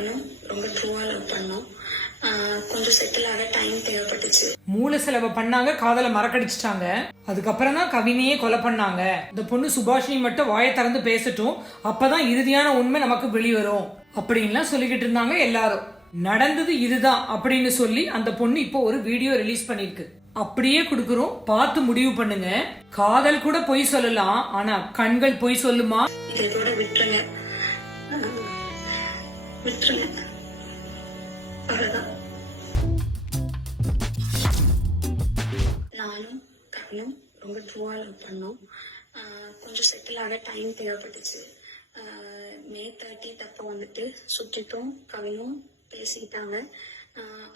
கவினும் ரொம்ப ட்ரூவா லவ் பண்ணோம். கொஞ்சம் செட்டில் ஆக டைம் தேவைப்பட்டுச்சு. மூளை செலவு பண்ணாங்க காதல மறக்கடிச்சிட்டாங்க. அதுக்கப்புறம் தான் கவினையே கொலை பண்ணாங்க. இந்த பொண்ணு சுபாஷினி மட்டும் வாயை திறந்து பேசட்டும். அப்பதான் இறுதியான உண்மை நமக்கு வெளிவரும். அப்படின்லாம் சொல்லிக்கிட்டு இருந்தாங்க எல்லாரும். நடந்தது இதுதான் அப்படின்னு சொல்லி அந்த பொண்ணு இப்போ ஒரு வீடியோ ரிலீஸ் பண்ணிருக்கு. அப்படியே கொடுக்குறோம். பார்த்து முடிவு பண்ணுங்க. காதல் கூட பொய் சொல்லலாம். ஆனா கண்கள் பொய் சொல்லுமா? இதை கூட விட்டுருங்க. விட்டுருங்க. அவ்வளவுதான். நானும் கவினும் ரொம்ப ட்ரூவாக லவ் பண்ணோம். கொஞ்சம் செட்டில் ஆக டைம் தேவைப்பட்டுச்சு. மே தேர்ட்டி அப்போ வந்துட்டு சுற்றிட்டும் கவினும் பேசிக்கிட்டாங்க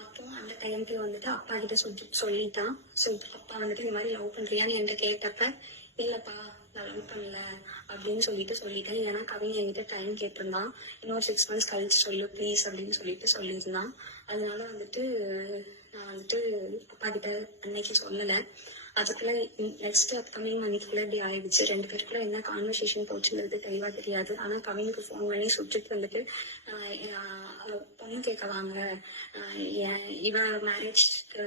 அப்போ அந்த டைம்க்கு வந்துட்டு அப்பா கிட்ட சொல்லி சொல்லிட்டான். ஸோ அப்பா வந்துட்டு இந்த மாதிரி லவ் பண்றியான்னு என்கிட்ட கேட்டப்ப இல்லப்பா நான் லவ் பண்ணல அப்படின்னு சொல்லிட்டு சொல்லிட்டேன். ஏன்னா கவின் என்கிட்ட டைம் கேட்டிருந்தான். இன்னொரு சிக்ஸ் மந்த்ஸ் கழிச்சு சொல்லு ப்ளீஸ் அப்படின்னு சொல்லிட்டு சொல்லியிருந்தான். அதனால வந்துட்டு நான் வந்துட்டு அப்பா கிட்ட அன்னைக்கு சொல்லலை. அதுக்குள்ள நெக்ஸ்ட் அப்கமிங் மணிக்குள்ள இப்படி ஆயிடுச்சு. ரெண்டு பேருக்குள்ள என்ன கான்வர்சேஷன் போச்சுங்கிறது தெளிவா தெரியாது. ஆனா கவினுக்கு ஃபோன் பண்ணி சுற்றிட்டு வந்துட்டு பொண்ணு கேட்க வாங்க. என் இவ மேரேஜ்க்கு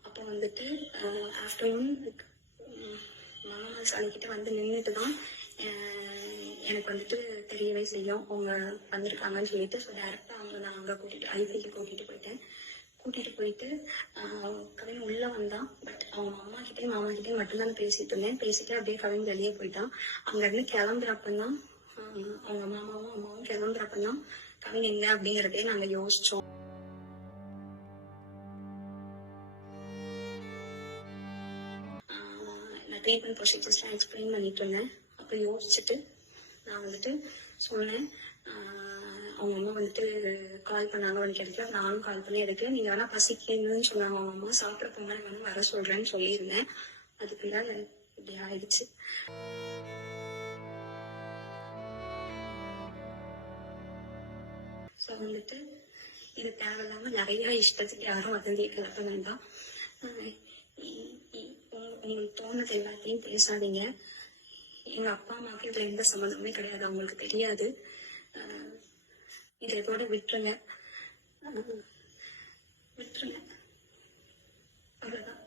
அப்போ வந்துட்டு ஆஃப்டர்நூன் மாமா சாலிக்கிட்ட வந்து நின்றுட்டு தான் எனக்கு வந்துட்டு தெரியவே செய்யும். அவங்க வந்திருக்காங்கன்னு சொல்லிட்டு ஸோ டேரெக்டாக அவங்க நான் அங்கே கூட்டிகிட்டு ஐசிக்கு கூட்டிகிட்டு போயிட்டேன். கூட்டிட்டு போயிட்டு கவின் உள்ள வந்தான். பட் அவங்க அம்மா கிட்டயும் மாமா கிட்டயும் மட்டும்தான் பேசிட்டு இருந்தேன். பேசிட்டு அப்படியே கவின் வெளியே போயிட்டான். அங்க இருந்து கிளம்புறப்பதான் அவங்க மாமாவும் அம்மாவும் கிளம்புறப்பதான் கவின் என்ன அப்படிங்கறதே நாங்க யோசிச்சோம். ட்ரீட்மெண்ட் ப்ரொசீஜர்ஸ்லாம் எக்ஸ்பிளைன் பண்ணிட்டு இருந்தேன் அப்போ யோசிச்சுட்டு நான் வந்துட்டு சொன்னேன். அவங்க அம்மா வந்துட்டு கால் பண்ணாங்க உனக்கு எடுக்கல நானும் கால் பண்ணி எடுக்கல நீங்க வேணா பசிக்கணும்னு சொன்னாங்க அவங்க அம்மா. சாப்பிட போங்க நான் வேணால் வர சொல்றேன்னு சொல்லியிருந்தேன். அதுக்குள்ள இப்படி ஆயிடுச்சு. ஸோ வந்துட்டு இது தேவையில்லாம நிறைய இஷ்டத்துக்கு யாரும் வதந்தி கிளப்ப வேண்டாம். இ- இ- உங்களுக்கு தோணுது எல்லாத்தையும் பேசாதீங்க. எங்க அப்பா அம்மாவுக்கு இதுல எந்த சம்மந்தமுமே கிடையாது அவங்களுக்கு தெரியாது. இதை இதோட விட்டுருங்க. விட்டுருங்க. அவ்வளவுதான்.